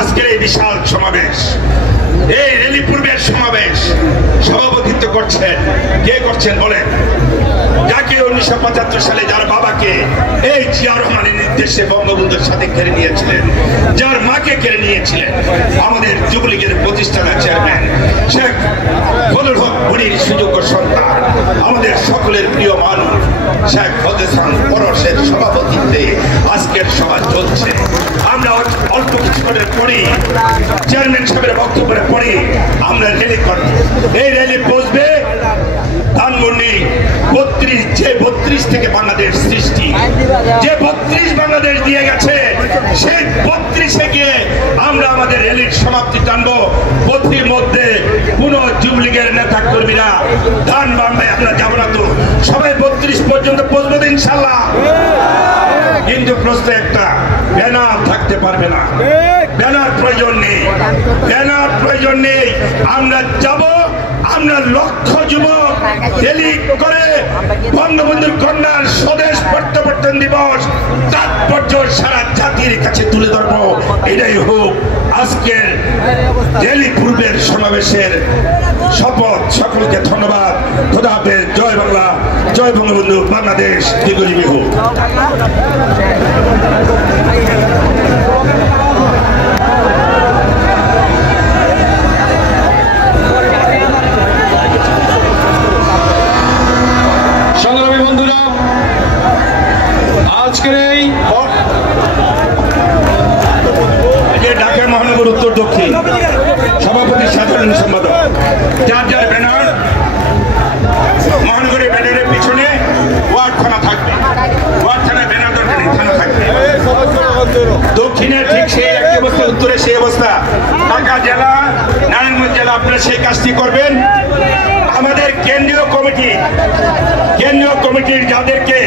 আজকের এই বিশাল সমাবেশ, এই রেলি পূর্বের সমাবেশ সভাপতিত্ব করছেন কে করছেন বলেন? যাকে 1975 সালে যার বাবাকে এই জিয়া রহমানের নির্দেশে বঙ্গবন্ধুর সাথে কেড়ে নিয়েছিলেন, যার মাকে কেড়ে নিয়েছিলেন আমাদের যুবলীগের প্রতিষ্ঠাতা চেয়ারম্যান শেখ ফজলুল হক বুড়ির সুযোগ্য সন্তান, আমাদের সকলের প্রিয় মানুষ শেখ ফজলে হাসান পরশের সভাপতিত্বে আজকের সভা চলছে। আমরা অল্প কিছুক্ষণের পরেই চেয়ারম্যান সাহেবের বক্তব্যের পরে আমরা র্যালি করব। এই র্যালি বসবে ধানমন্ডি 32 থেকে বাংলাদেশ সৃষ্টি, যে 32 বাংলাদেশ দিয়ে গেছে, সেই 32-এ গিয়ে আমরা আমাদের র্যালির সমাপ্তি টানবো। পথের মধ্যে কোন যুবলীগের নেতা কর্মীরা ধান বাংলায় আমরা যাবো না, তো সবাই 32 পর্যন্ত পৌঁছবো ইনশাল্লাহ। কিন্তু প্রশ্ন একটা, ব্যানার থাকতে পারবে না, ব্যানার প্রয়োজন নেই, ব্যানার প্রয়োজন নেই। আমরা যাব, আমরা লক্ষ যুবক র্যালি করে বঙ্গবন্ধুর কন্যার স্বদেশ প্রত্যাবর্তন দিবস তাৎপর্য সারা জাতির কাছে তুলে ধরবো। এটাই হোক আজকের র্যালি পূর্বের সমাবেশের শপথ। সকলকে ধন্যবাদ। খোদা হাফেজ। জয় বাংলা, জয় বঙ্গবন্ধু, বাংলাদেশ দীর্ঘজীবী হোক। সংগ্রামী বন্ধুরা, আজকের এই ঢাকা মহানগর উত্তর দক্ষিণ সভাপতি সাধারণ সম্পাদক, যার যার ব্যানার মহানগরের ব্যানারের পিছনে ওয়ার্ড থানা থাকবে, ওয়ার্ড থানায় ব্যানার দরকার নেই, থানা থাকবে। দক্ষিণে ঠিক সেই একই অবস্থা, উত্তরে সেই অবস্থা। ঢাকা জেলা, নারায়ণগঞ্জ জেলা আপনারা সেই কাজটি করবেন। আমাদের কেন্দ্রীয় কমিটির যাদেরকে